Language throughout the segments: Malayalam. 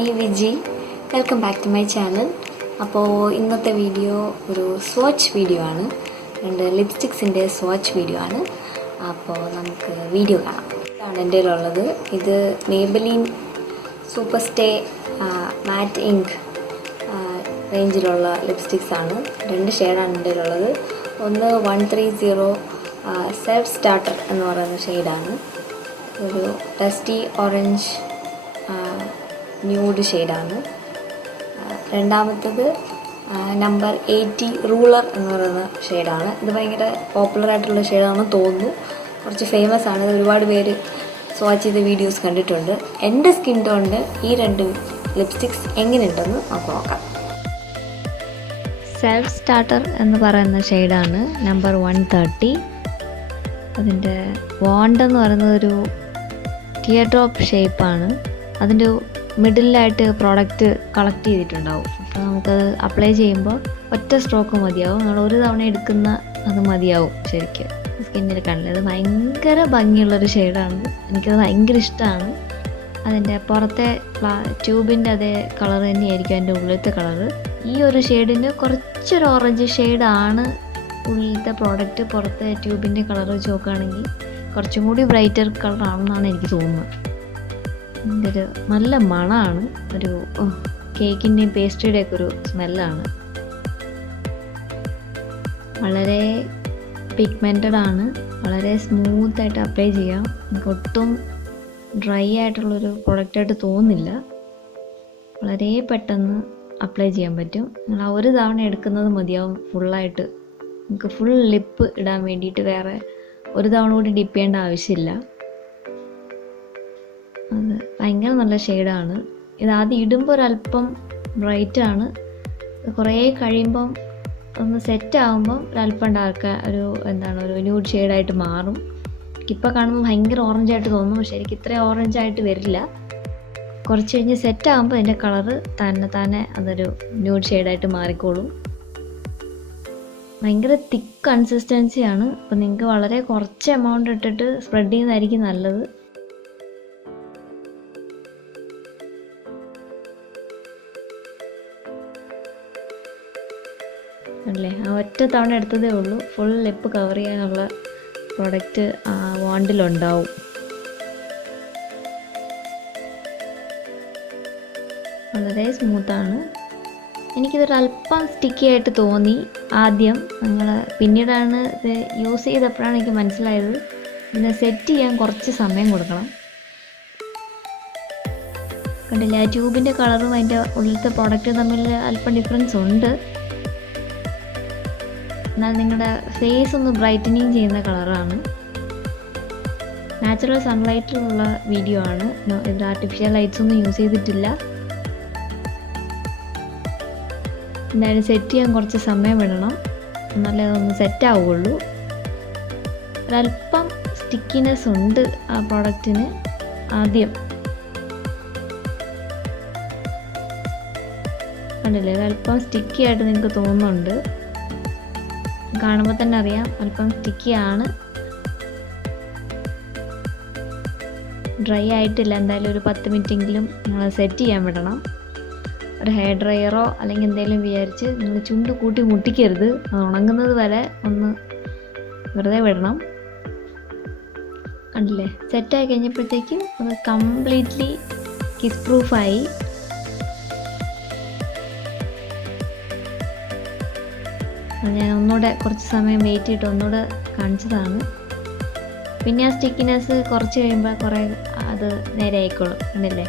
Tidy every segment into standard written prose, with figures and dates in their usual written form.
me Viji. Welcome back to my channel. അപ്പോൾ ഇന്നത്തെ വീഡിയോ ഒരു സ്വാച്ച് വീഡിയോ ആണ്. രണ്ട് ലിപ്സ്റ്റിക്സിൻ്റെ സ്വാച്ച് വീഡിയോ ആണ്. അപ്പോൾ നമുക്ക് വീഡിയോ കാണാം. ഇതാണ് എൻ്റെ കയ്യിലുള്ളത്. ഇത് Maybelline superstay മാറ്റ് ഇങ്ക് റേഞ്ചിലുള്ള ലിപ്സ്റ്റിക്സ് ആണ്. രണ്ട് ഷെയ്ഡാണ് എൻ്റെ കയ്യിലുള്ളത്. ഒന്ന് 130 സെൽഫ് സ്റ്റാർട്ടർ എന്ന് പറയുന്ന ഷെയ്ഡാണ്. ഒരു ഡസ്റ്റി ഓറഞ്ച് ന്യൂഡ് ഷെയ്ഡാണ്. രണ്ടാമത്തത് നമ്പർ 80 റൂളർ എന്ന് പറയുന്ന ഷെയ്ഡാണ്. ഇത് ഭയങ്കര പോപ്പുലറായിട്ടുള്ള ഷെയ്ഡാണെന്ന് തോന്നുന്നു. കുറച്ച് ഫേമസ് ആണ്. ഇത് ഒരുപാട് പേര് സ്വാച്ച് ചെയ്ത വീഡിയോസ് കണ്ടിട്ടുണ്ട്. എൻ്റെ സ്കിൻ ടോണിന് ഈ രണ്ട് ലിപ്സ്റ്റിക്സ് എങ്ങനെയുണ്ടെന്ന് നമുക്ക് നോക്കാം. സെൽഫ് സ്റ്റാർട്ടർ എന്ന് പറയുന്ന ഷെയ്ഡാണ് നമ്പർ 130. അതിൻ്റെ വാണ്ട് എന്ന് പറയുന്നത് ഒരു ടിയർ ഡ്രോപ്പ് ഷേപ്പാണ്. അതിൻ്റെ മിഡിലായിട്ട് പ്രോഡക്റ്റ് കളക്ട് ചെയ്തിട്ടുണ്ടാവും. അപ്പോൾ നമുക്കത് അപ്ലൈ ചെയ്യുമ്പോൾ ഒറ്റ സ്ട്രോക്ക് മതിയാവും. നമ്മൾ ഒരു തവണ എടുക്കുന്ന അത് മതിയാവും. ശരിക്കും സ്കിന്നിൽ കണ്ടില്ല. അത് ഭയങ്കര ഭംഗിയുള്ളൊരു ഷെയ്ഡാണ്. എനിക്കത് ഭയങ്കര ഇഷ്ടമാണ്. അതിൻ്റെ പുറത്തെ ട്യൂബിൻ്റെ അതേ കളർ തന്നെയായിരിക്കും അതിൻ്റെ ഉള്ളിലത്തെ കളറ്. ഈ ഒരു ഷെയ്ഡിന് കുറച്ചൊരു ഓറഞ്ച് ഷെയ്ഡാണ് ഉള്ളിലത്തെ പ്രോഡക്റ്റ്. പുറത്തെ ട്യൂബിൻ്റെ കളർ വെച്ച് നോക്കുകയാണെങ്കിൽ കുറച്ചും കൂടി ബ്രൈറ്റർ കളറാണെന്നാണ് എനിക്ക് തോന്നുന്നത്. ഇതിൻ്റെ ഒരു നല്ല മണമാണ്. ഒരു കേക്കിൻ്റെയും പേസ്ട്രിയുടെയൊക്കെ ഒരു സ്മെല്ലാണ്. വളരെ പിഗ്മെൻറ്റഡ് ആണ്. വളരെ സ്മൂത്തായിട്ട് അപ്ലൈ ചെയ്യാം. എനിക്ക് ഒട്ടും ഡ്രൈ ആയിട്ടുള്ളൊരു പ്രൊഡക്റ്റായിട്ട് തോന്നുന്നില്ല. വളരെ പെട്ടെന്ന് അപ്ലൈ ചെയ്യാൻ പറ്റും. നിങ്ങൾ ഒരു തവണ എടുക്കുന്നത് മതിയാവും ഫുള്ളായിട്ട്. നമുക്ക് ഫുൾ ലിപ്പ് ഇടാൻ വേണ്ടിയിട്ട് വേറെ ഒരു തവണ കൂടി ഡിപ്പ് ചെയ്യേണ്ട ആവശ്യമില്ല. അത് ഭയങ്കര നല്ല ഷെയ്ഡാണ്. ഇത് ആദ്യം ഇടുമ്പോൾ ഒരല്പം ബ്രൈറ്റാണ്. കുറേ കഴിയുമ്പം ഒന്ന് സെറ്റാകുമ്പം ഒരല്പം ഡാർക്ക് ഒരു ഒരു ന്യൂഡ് ഷെയ്ഡായിട്ട് മാറും. എനിക്കിപ്പോൾ കാണുമ്പോൾ ഭയങ്കര ഓറഞ്ചായിട്ട് തോന്നും. പക്ഷേ എനിക്ക് ഇത്രയും ഓറഞ്ചായിട്ട് വരില്ല. കുറച്ച് കഴിഞ്ഞ് സെറ്റാകുമ്പോൾ അതിൻ്റെ കളറ് തന്നെ അതൊരു ന്യൂഡ് ഷെയ്ഡായിട്ട് മാറിക്കോളും. ഭയങ്കര തിക്ക് കൺസിസ്റ്റൻസിയാണ്. അപ്പോൾ നിങ്ങൾക്ക് വളരെ കുറച്ച് എമൗണ്ട് ഇട്ടിട്ട് സ്പ്രെഡ് ചെയ്യുന്നതായിരിക്കും നല്ലത്. അല്ലേ, ആ ഒറ്റ തവണ എടുത്തതേ ഉള്ളൂ. ഫുൾ ലിപ്പ് കവർ ചെയ്യാനുള്ള പ്രൊഡക്റ്റ് വാണ്ടിലുണ്ടാവും. വളരെ സ്മൂത്താണ്. എനിക്കിതൊരല്പം സ്റ്റിക്കി ആയിട്ട് തോന്നി ആദ്യം. പിന്നീടാണ് ഇത് യൂസ് ചെയ്തപ്പോഴാണ് എനിക്ക് മനസ്സിലായത് ഇതിനെ സെറ്റ് ചെയ്യാൻ കുറച്ച് സമയം കൊടുക്കണം. കണ്ടില്ല, ആ ട്യൂബിൻ്റെ കളറും അതിൻ്റെ ഉള്ളിലത്തെ പ്രോഡക്റ്റ് തമ്മിൽ അല്പം ഡിഫറൻസ് ഉണ്ട്. എന്നാൽ നിങ്ങളുടെ ഫേസ് ഒന്ന് ബ്രൈറ്റനിങ് ചെയ്യുന്ന കളറാണ്. നാച്ചുറൽ സൺലൈറ്റിലുള്ള വീഡിയോ ആണ്. ഇതിൽ ആർട്ടിഫിഷ്യൽ ലൈറ്റ്സ് ഒന്നും യൂസ് ചെയ്തിട്ടില്ല. എന്തായാലും സെറ്റ് ചെയ്യാൻ കുറച്ച് സമയം വിടണം. എന്നാലേ അതൊന്ന് സെറ്റ് ആവുകയുള്ളൂ. ഒരല്പം സ്റ്റിക്കിനെസ് ഉണ്ട് ആ പ്രോഡക്റ്റിന് ആദ്യം. കണ്ടില്ലേ, ഒരല്പം സ്റ്റിക്കി ആയിട്ട് നിങ്ങൾക്ക് തോന്നുന്നുണ്ട്. കാണുമ്പോൾ തന്നെ അറിയാം അല്പം സ്റ്റിക്കിയാണ്. ഡ്രൈ ആയിട്ടില്ല. എന്തായാലും ഒരു 10 മിനിറ്റെങ്കിലും നിങ്ങൾ സെറ്റ് ചെയ്യാൻ വിടണം. ഒരു ഹെയർ ഡ്രയറോ അല്ലെങ്കിൽ എന്തെങ്കിലും വിചാരിച്ച് നിങ്ങൾ ചുണ്ട് കൂട്ടി മുട്ടിക്കരുത്. അത് ഉണങ്ങുന്നത് വരെ ഒന്ന് വെറുതെ വിടണം. കണ്ടില്ലേ, സെറ്റായി കഴിഞ്ഞപ്പോഴത്തേക്കും അത് കംപ്ലീറ്റ്ലി കിസ് പ്രൂഫായി. ഞാൻ ഒന്നുകൂടെ കുറച്ച് സമയം വെയിറ്റ് ചെയ്തിട്ട് ഒന്നുകൂടെ കാണിച്ചതാണ്. പിന്നെ ആ സ്റ്റിക്കിനെസ് കുറച്ച് കഴിയുമ്പോൾ കുറേ അത് നേരെ ആയിക്കോളും. കണ്ടില്ലേ,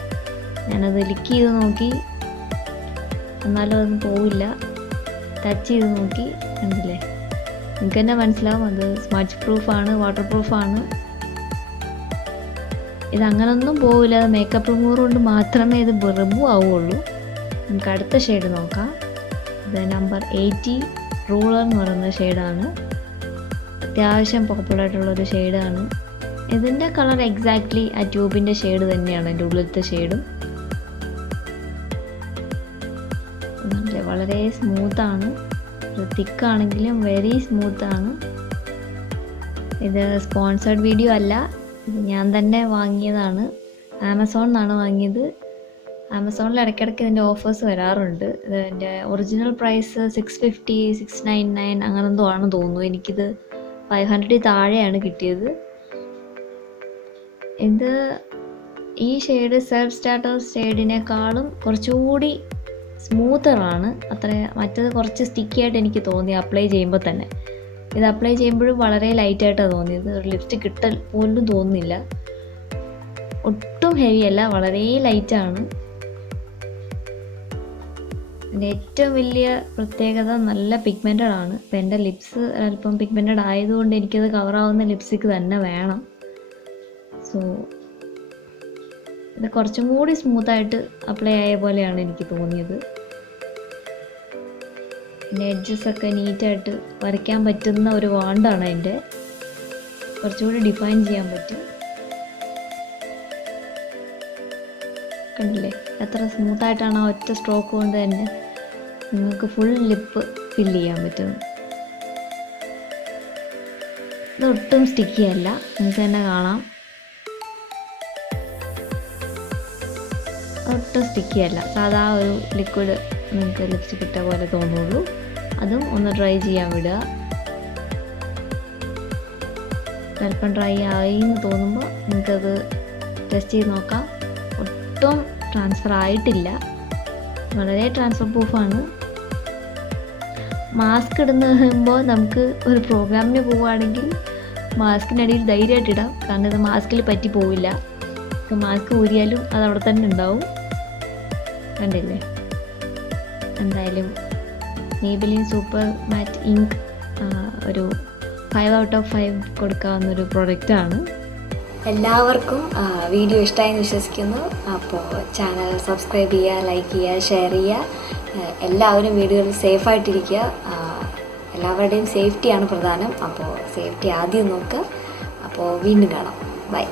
ഞാനത് ലിക്ക് ചെയ്ത് നോക്കി, എന്നാലും അതൊന്നും പോവില്ല. ടച്ച് ചെയ്ത് നോക്കി, കണ്ടില്ലേ, നിങ്ങൾക്ക് തന്നെ മനസ്സിലാവും അത് സ്മച്ച് പ്രൂഫാണ്, വാട്ടർ പ്രൂഫാണ്. ഇത് അങ്ങനൊന്നും പോവില്ല. അത് മേക്കപ്പ് റിമൂവർ കൊണ്ട് മാത്രമേ ഇത് റിമൂവ് ആവുകയുള്ളൂ. നമുക്ക് അടുത്ത ഷെയ്ഡ് നോക്കാം. ഇത് നമ്പർ 80 റൂളർ എന്ന് പറയുന്ന ഷെയ്ഡാണ്. അത്യാവശ്യം പോപ്പുലറായിട്ടുള്ളൊരു ഷെയ്ഡാണ്. ഇതിൻ്റെ കളർ എക്സാക്ട്ലി ആ ട്യൂബിൻ്റെ ഷെയ്ഡ് തന്നെയാണ് എൻ്റെ ഉള്ളിലത്തെ ഷെയ്ഡും. വളരെ സ്മൂത്താണ്. തിക്കാണെങ്കിലും വെരി സ്മൂത്താണ്. ഇത് സ്പോൺസേർഡ് വീഡിയോ അല്ല. ഇത് ഞാൻ തന്നെ വാങ്ങിയതാണ്. ആമസോണിൽ നിന്നാണ് വാങ്ങിയത്. ആമസോണിൽ ഇടയ്ക്കിടയ്ക്ക് ഇതിൻ്റെ ഓഫേഴ്സ് വരാറുണ്ട്. ഇതിൻ്റെ ഒറിജിനൽ പ്രൈസ് 650, 699 അങ്ങനെ എന്തോ ആണെന്ന് തോന്നുന്നു. എനിക്കിത് 500 താഴെയാണ് കിട്ടിയത്. ഇത് ഈ ഷെയ്ഡ് സെൽഫ് സ്റ്റാർട്ടർ ഷെയ്ഡിനേക്കാളും കുറച്ചുകൂടി സ്മൂത്തറാണ്. മറ്റത് കുറച്ച് സ്റ്റിക്കി ആയിട്ട് എനിക്ക് തോന്നി അപ്ലൈ ചെയ്യുമ്പോൾ തന്നെ. ഇത് അപ്ലൈ ചെയ്യുമ്പോഴും വളരെ ലൈറ്റായിട്ടാണ് തോന്നിയത്. ഒരു ലിപ്സ്റ്റിക് ഇട്ടാൽ പോലും തോന്നുന്നില്ല. ഒട്ടും ഹെവി അല്ല, വളരെ ലൈറ്റാണ്. ഇതിൻ്റെ ഏറ്റവും വലിയ പ്രത്യേകത നല്ല പിഗ്മെൻറ്റഡ് ആണ്. ഇപ്പം എൻ്റെ ലിപ്സ് അല്പം പിഗ്മെൻറ്റഡ് ആയതുകൊണ്ട് എനിക്കത് കവറാവുന്ന ലിപ്സ്റ്റിക്ക് തന്നെ വേണം. സോ ഇത് കുറച്ചും കൂടി സ്മൂത്തായിട്ട് അപ്ലൈ ആയ പോലെയാണ് എനിക്ക് തോന്നിയത്. പിന്നെ എഡ്ജസൊക്കെ നീറ്റായിട്ട് വരയ്ക്കാൻ പറ്റുന്ന ഒരു വാണ്ടാണ് അതിൻ്റെ. കുറച്ചുകൂടി ഡിഫൈൻ ചെയ്യാൻ പറ്റും. കണ്ടില്ലേ എത്ര സ്മൂത്തായിട്ടാണ് ആ ഒറ്റ സ്ട്രോക്ക് കൊണ്ട് തന്നെ നിങ്ങൾക്ക് ഫുൾ ലിപ്പ് ഫില്ല് ചെയ്യാൻ പറ്റും. ഇതൊട്ടും സ്റ്റിക്കി അല്ല, നിങ്ങൾക്ക് തന്നെ കാണാം. ഒട്ടും സ്റ്റിക്കി അല്ല, സാധാ ഒരു ലിക്വിഡ് നിങ്ങൾക്ക് ലിപ്സ്റ്റിക് ഇട്ട പോലെ തോന്നുള്ളൂ. അതും ഒന്ന് ട്രൈ ചെയ്യാൻ വിടുക. ചിലപ്പം ഡ്രൈ ആയി എന്ന് തോന്നുമ്പോൾ നിങ്ങൾക്കത് ടെസ്റ്റ് ചെയ്ത് നോക്കാം. ഒട്ടും ട്രാൻസ്ഫർ ആയിട്ടില്ല, വളരെ ട്രാൻസ്ഫർ പ്രൂഫാണ്. മാസ്ക് ഇടുമ്പോൾ നമുക്ക് ഒരു പ്രോഗ്രാമിന് പോവുകയാണെങ്കിൽ മാസ്കിനടിയിൽ ധൈര്യമായിട്ട് ഇടാം, കാരണം ഇത് മാസ്കിൽ പറ്റി പോവില്ല. മാസ്ക് ഊരിയാലും അത് അവിടെ തന്നെ ഉണ്ടാവും. കണ്ടില്ലേ? എന്തായാലും Maybelline സൂപ്പർ മാറ്റ് ഇങ്ക് ഒരു 5 out of 5 കൊടുക്കാവുന്നൊരു പ്രൊഡക്റ്റാണ്. എല്ലാവർക്കും വീഡിയോ ഇഷ്ടമായെന്ന് വിശ്വസിക്കുന്നു. അപ്പോൾ ചാനൽ സബ്സ്ക്രൈബ് ചെയ്യുക, ലൈക്ക് ചെയ്യുക, ഷെയർ ചെയ്യുക. എല്ലാവരും വീടുകളിൽ സേഫായിട്ടിരിക്കുക. എല്ലാവരുടെയും സേഫ്റ്റിയാണ് പ്രധാനം. അപ്പോൾ സേഫ്റ്റി ആദ്യം നോക്കുക. അപ്പോൾ വീണ്ടും കാണാം. ബൈ.